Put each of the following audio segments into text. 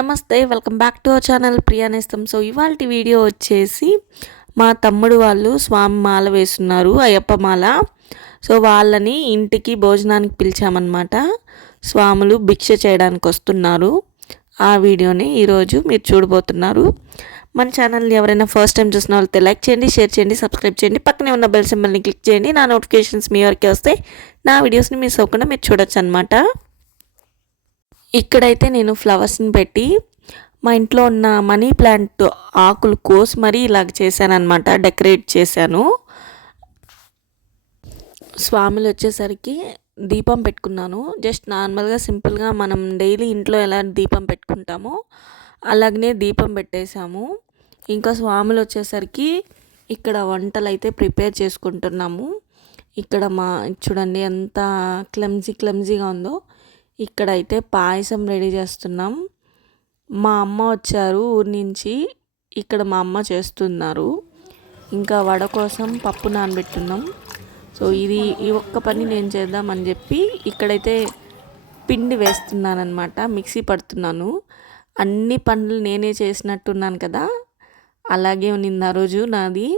నమస్తే, welcome back to our channel Priya నేస్తం. So ఇవాల్టి వీడియో వచ్చేసి మా తమ్ముడు వాళ్ళు స్వామి మాల వేస్తున్నారు, అయ్యప్ప మాల. సో వాళ్ళని ఇంటికి భోజనానికి పిలిచామన్నమాట. స్వాములు భిక్ష చేయడానికి వస్తున్నారు. ఆ వీడియోని ఈరోజు మీరు చూడబోతున్నారు. మన ఛానల్ని ఎవరైనా ఫస్ట్ టైం చూసిన వాళ్ళతో లైక్ చేయండి, షేర్ చేయండి, సబ్స్క్రైబ్ చేయండి, పక్కనే ఉన్న బెల్ సింబల్ని క్లిక్ చేయండి. నా నోటిఫికేషన్స్ మీ వరకే వస్తాయి. నా వీడియోస్ని మిస్ అవ్వకుండా మీరు చూడొచ్చు అనమాట. ఇక్కడైతే నేను ఫ్లవర్స్ని పెట్టి మా ఇంట్లో ఉన్న మనీ ప్లాంట్ ఆకులు కోసి మరీ ఇలాగ చేశానన్నమాట, డెకరేట్ చేశాను. స్వాములు వచ్చేసరికి దీపం పెట్టుకున్నాను. జస్ట్ నార్మల్గా సింపుల్గా మనం డైలీ ఇంట్లో ఎలా దీపం పెట్టుకుంటామో అలాగనే దీపం పెట్టేశాము. ఇంకా స్వాములు వచ్చేసరికి ఇక్కడ వంటలు అయితే ప్రిపేర్ చేసుకుంటున్నాము. ఇక్కడ చూడండి ఎంత క్లమ్జీగా ఉందో. ఇక్కడైతే పాయసం రెడీ చేస్తున్నాం. మా అమ్మ వచ్చారు ఊరి నుంచి, ఇక్కడ మా అమ్మ చేస్తున్నారు. ఇంకా వడ కోసం పప్పు నానబెట్టున్నాం. సో ఈ ఒక్క పని నేను చేద్దామని చెప్పి ఇక్కడైతే పిండి వేస్తున్నానమాట, మిక్సీ పడుతున్నాను. అన్ని పనులు నేనే చేసినట్టున్నాను కదా, అలాగే ఉన్నింది ఆ రోజు నాది.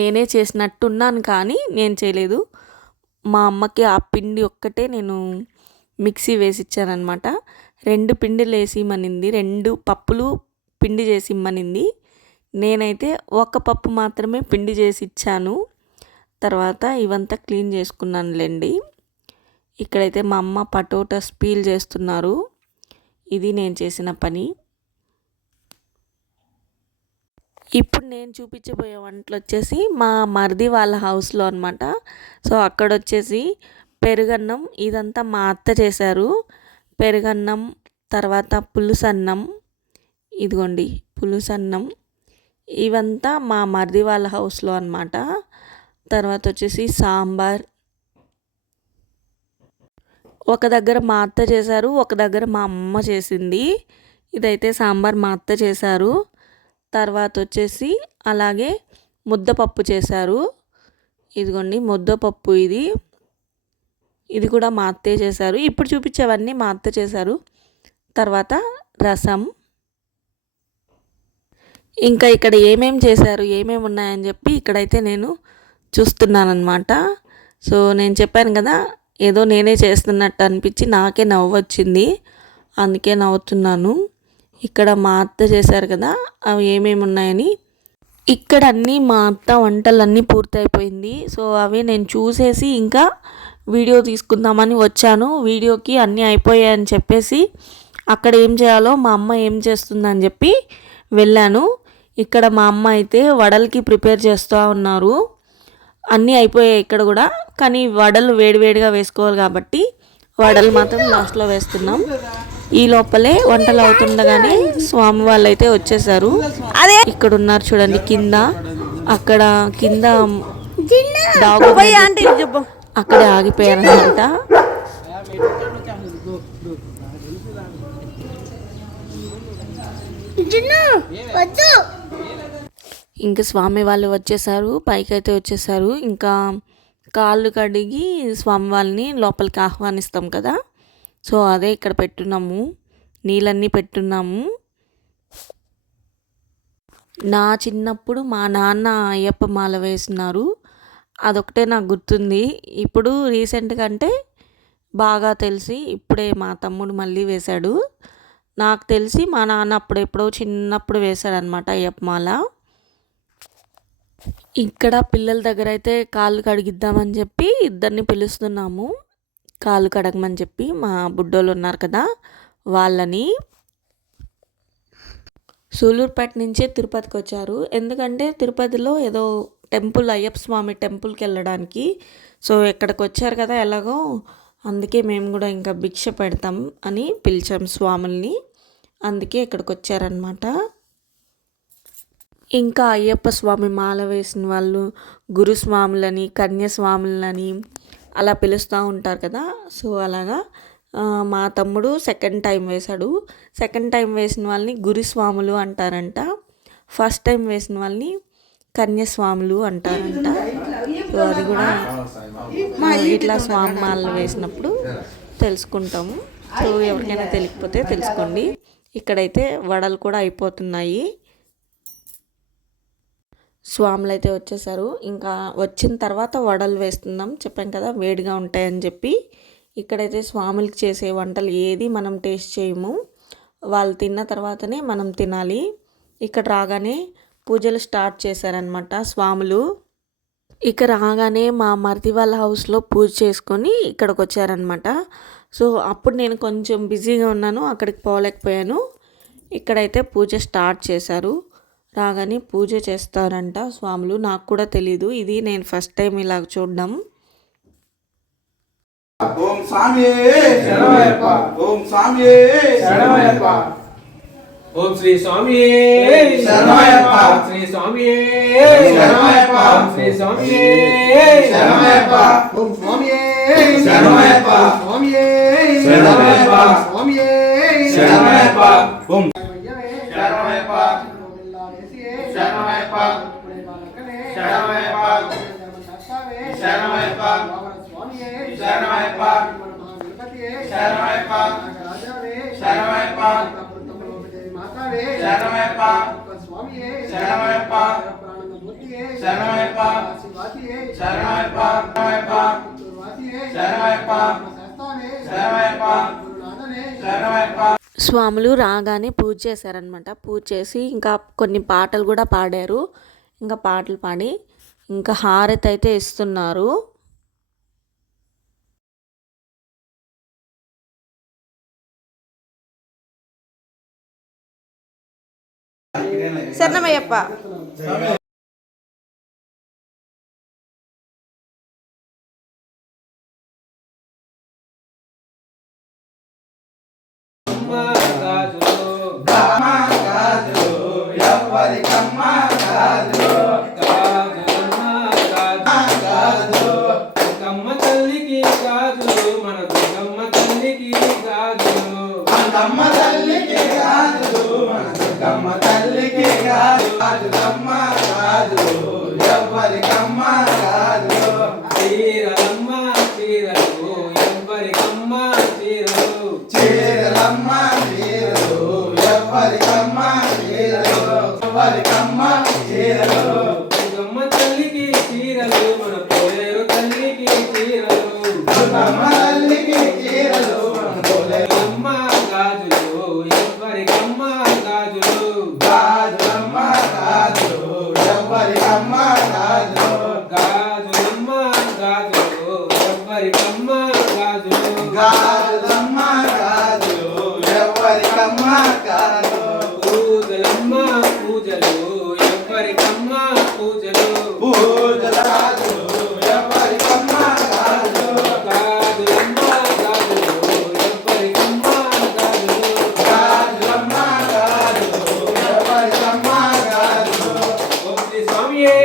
నేనే చేసినట్టున్నాను కానీ నేను చేయలేదు. మా అమ్మకి ఆ పిండి ఒక్కటే నేను మిక్సీ వేసి ఇచ్చానమాట. 2 పిండిలు వేసి ఇమ్మనింది, 2 పప్పులు పిండి చేసి ఇమ్మనింది. నేనైతే ఒక పప్పు మాత్రమే పిండి చేసి ఇచ్చాను. తర్వాత ఇవంతా క్లీన్ చేసుకున్నానులేండి. ఇక్కడైతే మా అమ్మ పటోటాస్ పీల్ చేస్తున్నారు. ఇది నేను చేసిన పని. ఇప్పుడు నేను చూపించబోయే వంటలు వచ్చేసి మా మరిది వాళ్ళ హౌస్లో అనమాట. సో అక్కడ వచ్చేసి పెరుగన్నం, ఇదంతా మా అత్త చేశారు. పెరుగన్నం, తర్వాత పులుసన్నం, ఇదిగోండి పులుసన్నం, ఇవంతా మా మరిది వాళ్ళ హౌస్లో అనమాట. తర్వాత వచ్చేసి సాంబార్, ఒక దగ్గర మా అత్త చేశారు, ఒక దగ్గర మా అమ్మ చేసింది. ఇదైతే సాంబార్ మా అత్త చేశారు. తర్వాత వచ్చేసి అలాగే ముద్దపప్పు చేశారు. ఇదిగోండి ముద్దపప్పు, ఇది కూడా మా అత్తే చేశారు. ఇప్పుడు చూపించేవన్నీ మా అత్త చేశారు. తర్వాత రసం. ఇంకా ఇక్కడ ఏమేమి చేశారు, ఏమేమి ఉన్నాయని చెప్పి ఇక్కడైతే నేను చూస్తున్నానమాట. సో నేను చెప్పాను కదా, ఏదో నేనే చేస్తున్నట్టు అనిపించి నాకే నవ్వు వచ్చింది, అందుకే నవ్వుతున్నాను. ఇక్కడ మా అత్త చేశారు కదా, అవి ఏమేమి ఉన్నాయని. ఇక్కడ అన్నీ మా అత్త వంటలన్నీ పూర్తయిపోయింది. సో అవి నేను చూసేసి ఇంకా వీడియో తీసుకుందామని వచ్చాను. వీడియోకి అన్నీ అయిపోయాయని చెప్పేసి అక్కడ ఏం చేయాలో మా అమ్మ ఏం చేస్తుందని చెప్పి వెళ్ళాను. ఇక్కడ మా అమ్మ అయితే వడలకి ప్రిపేర్ చేస్తూ ఉన్నారు. అన్నీ అయిపోయాయి ఇక్కడ కూడా, కానీ వడలు వేడివేడిగా వేసుకోవాలి కాబట్టి వడలు మాత్రం లాస్ట్లో వేస్తున్నాం. ఈ లోపలే వంటలు అవుతుండగానే స్వామి వాళ్ళు అయితే వచ్చేసారు. ఇక్కడ ఉన్నారు చూడండి కింద, అక్కడ కింద డాగు అక్కడే ఆగిపోయారనమాట. ఇంకా స్వామి వాళ్ళు వచ్చేసారు, పైకైతే వచ్చేసారు. ఇంకా కాళ్ళు కడిగి స్వామి వాళ్ళని లోపలికి ఆహ్వానిస్తాం కదా, సో అదే ఇక్కడ పెట్టున్నాము, నీళ్ళన్నీ పెట్టున్నాము. నా చిన్నప్పుడు మా నాన్న అయ్యప్ప మాల వేస్తున్నారు, అదొకటే నాకు గుర్తుంది. ఇప్పుడు రీసెంట్గా అంటే బాగా తెలిసి ఇప్పుడే మా తమ్ముడు మళ్ళీ వేశాడు. నాకు తెలిసి మా నాన్న అప్పుడెప్పుడో చిన్నప్పుడు వేశాడనమాట అయ్యప్ప మాల. ఇక్కడ పిల్లల దగ్గర అయితే కాళ్ళు కడిగిద్దామని చెప్పి ఇద్దరిని పిలుస్తున్నాము, కాళ్ళు కడగమని చెప్పి. మా బుడ్డోళ్ళు ఉన్నారు కదా వాళ్ళని. సూలూరుపేట నుంచే తిరుపతికి వచ్చారు, ఎందుకంటే తిరుపతిలో ఏదో టెంపుల్, అయ్యప్ప స్వామి టెంపుల్కి వెళ్ళడానికి. సో ఇక్కడికి వచ్చారు కదా ఎలాగో, అందుకే మేము కూడా ఇంకా భిక్ష పెడతాం అని పిలిచాం స్వాముల్ని, అందుకే ఇక్కడికి వచ్చారనమాట. ఇంకా అయ్యప్ప స్వామి మాల వేసిన వాళ్ళు గురుస్వాములని, కన్యాస్వాములని అలా పిలుస్తూ ఉంటారు కదా. సో అలాగా మా తమ్ముడు సెకండ్ టైం వేశాడు. సెకండ్ టైం వేసిన వాళ్ళని గురుస్వాములు అంటారంట, ఫస్ట్ టైం వేసిన వాళ్ళని కన్యాస్వాములు అంటారంట. సో అది కూడా ఇట్లా స్వామి మాలలు వేసినప్పుడు తెలుసుకుంటాము. సో ఎవరికైనా తెలియకపోతే తెలుసుకోండి. ఇక్కడైతే వడలు కూడా అయిపోతున్నాయి. స్వాములు అయితే వచ్చేసారు. ఇంకా వచ్చిన తర్వాత వడలు వేస్తున్నాం. చెప్పాం కదా వేడిగా ఉంటాయని చెప్పి. ఇక్కడైతే స్వాములకి చేసే వంటలు ఏది మనం టేస్ట్ చేయము. వాళ్ళు తిన్న తర్వాతనే మనం తినాలి. ఇక్కడ రాగానే పూజలు స్టార్ట్ చేశారనమాట స్వాములు. ఇక్కడ రాగానే మా మరిది వాళ్ళ హౌస్లో పూజ చేసుకొని ఇక్కడికి వచ్చారనమాట. సో అప్పుడు నేను కొంచెం బిజీగా ఉన్నాను, అక్కడికి పోలేకపోయాను. ఇక్కడైతే పూజ స్టార్ట్ చేశారు. రాగానే పూజ చేస్తారంట స్వాములు. నాకు కూడా తెలీదు, ఇది నేను ఫస్ట్ టైం ఇలా చూడడం. ఓం స్వామి శరణమయ్యప్ప, ఓం స్వామి శరణమయ్యప్ప, ఓం శ్రీ స్వామి శరణమయ్యప్ప, శ్రీ స్వామి శరణమయ్యప్ప, శ్రీ స్వామి శరణమయ్యప్ప, ఓం స్వామి శరణమయ్యప్ప, స్వామి శరణమయ్యప్ప, స్వామి శరణమయ్యప్ప, ఓం శరణమయ్యప్ప శరణమయ్యప్ప, శరణమయ్యప్ప, శరణమయ్యప్ప, శరణమయ్యప్ప, శరణమయ్యప్ప, శరణమయ్యప్ప, శరణమయ్యప్ప, శరణమయ్యప్ప, శరణమయ్యప్ప, శరణమయ్యప్ప, శరణమయ్యప్ప, శరణమయ్యప్ప, శరణమయ్యప్ప. స్వాములు రాగానే పూజ చేశారనమాట. పూజ చేసి ఇంకా కొన్ని పాటలు కూడా పాడారు. ఇంకా పాటలు పాడి ఇంకా హారతి అయితే ఇస్తున్నారు. శరణమయ్యప్ప. కమ్మ తల్లికి గాజులు, మన దుర్గమ్మ తల్లికి గాజులు, కమ్మ తల్లికి గాజులు, మన దుర్గమ్మ తల్లికి గాజులమ్మ గాజులు, ఎవ్వరికమ్మ గాజులు, చీరలమ్మ చీరలు, ఎవ్వరికమ్మ చీరలు, చీరలమ్మ చీరలు, ఎవ్వరికమ్మ చీరలు, ఎవ్వరికమ్మ చీరలు, దుర్గమ్మ తల్లికి చీరలు, మన పోలేరు తల్లికి చీరలు, దుర్గమ్మ తల్లికి చీరలు, మన పోలేరు అమ్మ గాజులు, ఎవ్వరికమ్మ గాజులు, గాజులమ్మ గాజులు, ఎవ్వరికమ్మ గాజులు, గాజులమ్మ గాజులు, ఎవ్వరికమ్మ గాజులు, గాజులమ్మ గాజులు, ఎవ్వరికమ్మ గాజులు, పూజలమ్మ పూజలు, ఎవ్వరికమ్మ పూజలు, పూజల గాజులు, ఎవ్వరికమ్మ గాజులు, గాజులమ్మ గాజులు, ఎవ్వరికమ్మ గాజులు, గాజులమ్మ గాజులు, ఎవ్వరికమ్మ గాజులు. ఓం శ్రీ స్వామియే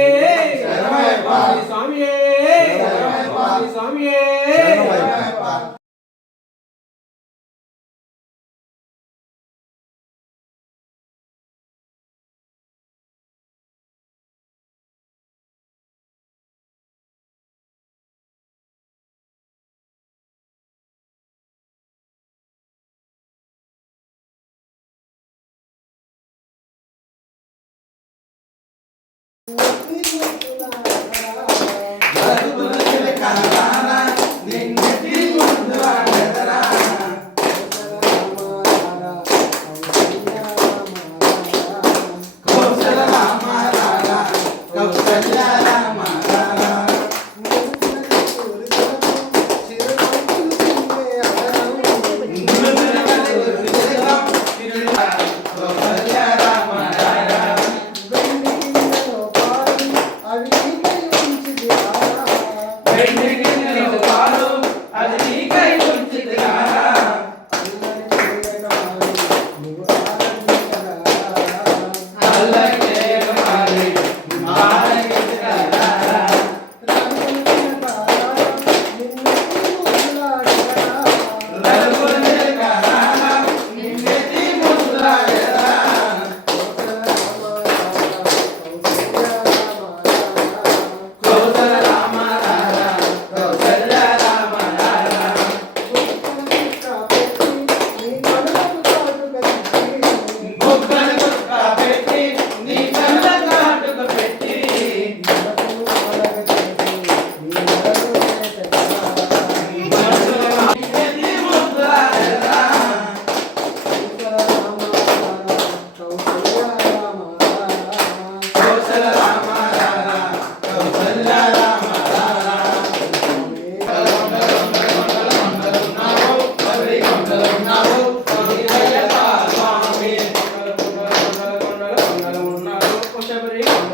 శరణమయ్యప్ప, ఓం శ్రీ స్వామియే శరణమయ్యప్ప, ఓం శ్రీ స్వామియే శరణమయ్యప్ప.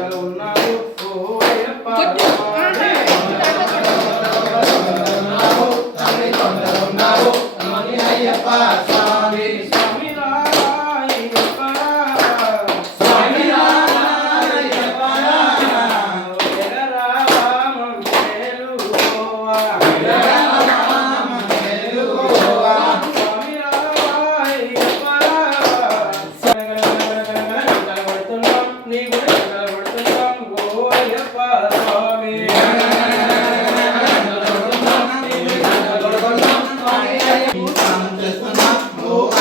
కొండలు ఉన్నావు ఓ అయ్యప్ప స్వామి. అయ్యప్ప స్వామి స్వామి రామయ్యప్ప స్వామి అయ్యప్ప రామం చేలుకోవా. స్వామి రామయ్యప్ప కలబడుతున్నాం నీ గుడి కలబడుతున్నాం ఓ అయ్యప్ప స్వామి.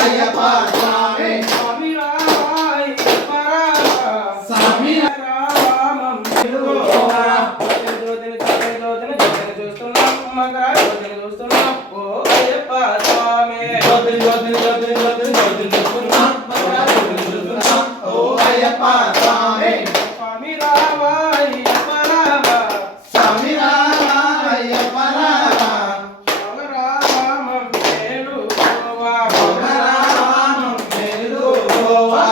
అయ్యప్ప స్వామి స్వామి రామయ్యప్ప స్వామి రామం చేలుకోవా. చూస్తున్నాం మకర చూస్తున్నాం ఓ అయ్యప్ప స్వామి. ఓ అయ్యప్ప స్వామి స్వామి రామయ్యప్ప రామ స్వామి అయ్యప్ప రామం చేలుకోవా.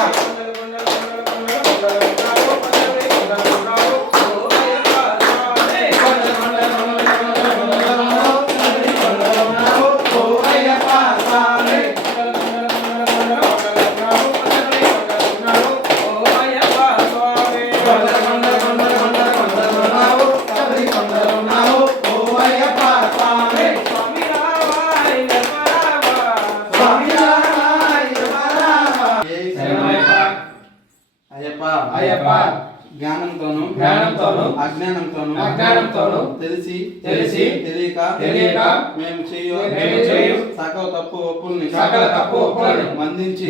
అయ్యప్ప జ్ఞానంతోను అజ్ఞానంతోను తెలిసి తెలియక మేము చేయు సకల తప్పు ఒప్పుల్ని మందించి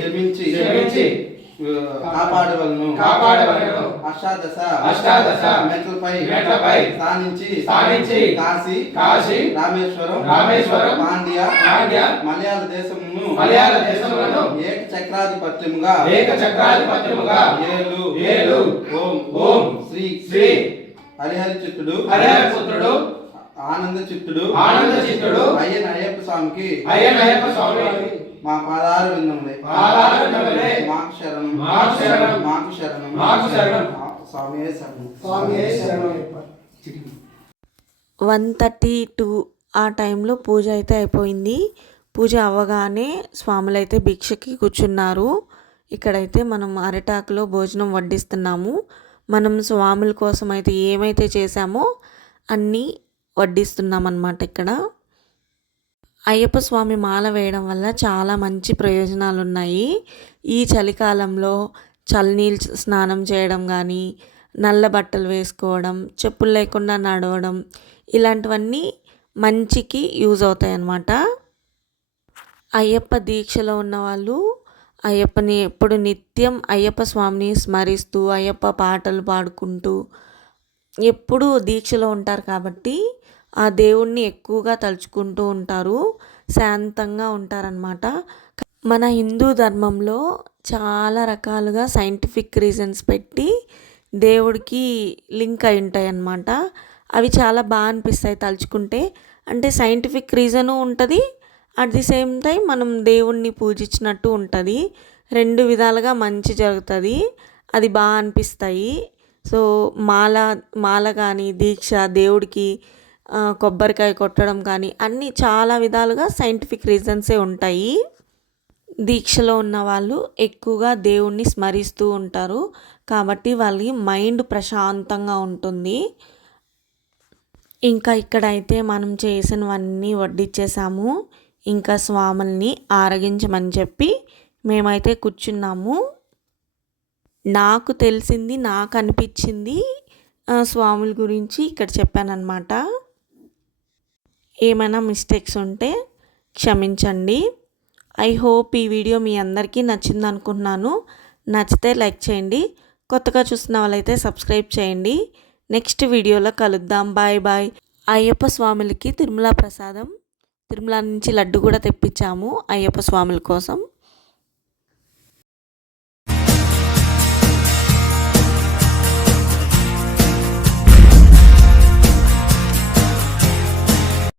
క్షమించి కాపాడవలను అష్టాదశ మెట్లపై స్థానించి కాశీ రామేశ్వరం పాండ్య మలయాళ దేశమును ఏక చక్రాధిపత్యముగా ఏలు ఓం శ్రీ హరిహరి చిత్తుడు ఆనంద చిత్తుడు అయ్యన అయ్యప్ప స్వామికి మా పాదాలు విందములే మాకు శరణం స్వామియే శరణం 1:32 ఆ టైంలో పూజ అయితే అయిపోయింది. పూజ అవ్వగానే స్వాములు అయితే భిక్షకి కూర్చున్నారు. ఇక్కడైతే మనం అరిటాకులో భోజనం వడ్డిస్తున్నాము. మనం స్వాముల కోసం అయితే ఏమైతే చేశామో అన్నీ వడ్డిస్తున్నాం అన్నమాట. ఇక్కడ అయ్యప్ప స్వామి మాల వేయడం వల్ల చాలా మంచి ప్రయోజనాలు ఉన్నాయి. ఈ చలికాలంలో చల్లనీళ్ళు స్నానం చేయడం కానీ, నల్ల బట్టలు వేసుకోవడం, చెప్పులు లేకుండా నడవడం, ఇలాంటివన్నీ మంచికి యూజ్ అవుతాయి అన్నమాట. అయ్యప్ప దీక్షలో ఉన్నవాళ్ళు అయ్యప్పని ఎప్పుడు నిత్యం అయ్యప్ప స్వామిని స్మరిస్తూ అయ్యప్ప పాటలు పాడుకుంటూ ఎప్పుడూ దీక్షలో ఉంటారు కాబట్టి ఆ దేవుణ్ణి ఎక్కువగా తలుచుకుంటూ ఉంటారు, శాంతంగా ఉంటారనమాట. మన హిందూ ధర్మంలో చాలా రకాలుగా సైంటిఫిక్ రీజన్స్ పెట్టి దేవుడికి లింక్ అయి ఉంటాయి అన్నమాట. అవి చాలా బాగా అనిపిస్తాయి తలుచుకుంటే. అంటే సైంటిఫిక్ రీజను ఉంటుంది, అట్ ది సేమ్ టైం మనం దేవుణ్ణి పూజించినట్టు ఉంటుంది. 2 విధాలుగా మంచి జరుగుతుంది. అది బాగా అనిపిస్తాయి. సో మాల కానీ, దీక్ష, దేవుడికి కొబ్బరికాయ కొట్టడం కానీ అన్నీ చాలా విధాలుగా సైంటిఫిక్ రీజన్సే ఉంటాయి. దీక్షలో ఉన్న వాళ్ళు ఎక్కువగా దేవుణ్ణి స్మరిస్తూ ఉంటారు కాబట్టి వాళ్ళకి మైండ్ ప్రశాంతంగా ఉంటుంది. ఇంకా ఇక్కడైతే మనం చేసినవన్నీ వడ్డిచ్చేసాము. ఇంకా స్వాముల్ని ఆరగించమని చెప్పి మేమైతే కూర్చున్నాము. నాకు తెలిసింది, నాకు అనిపించింది స్వాముల గురించి ఇక్కడ చెప్పానన్నమాట. ఏమైనా మిస్టేక్స్ ఉంటే క్షమించండి. ఐ హోప్ ఈ వీడియో మీ అందరికీ నచ్చింది అనుకుంటున్నాను. నచ్చితే లైక్ చేయండి. కొత్తగా చూస్తున్న వాళ్ళైతే సబ్స్క్రైబ్ చేయండి. నెక్స్ట్ వీడియోలో కలుద్దాం. Bye bye. అయ్యప్ప స్వాములకి తిరుమల ప్రసాదం, తిరుమల నుంచి లడ్డు కూడా తెప్పించాము అయ్యప్ప స్వాముల కోసం.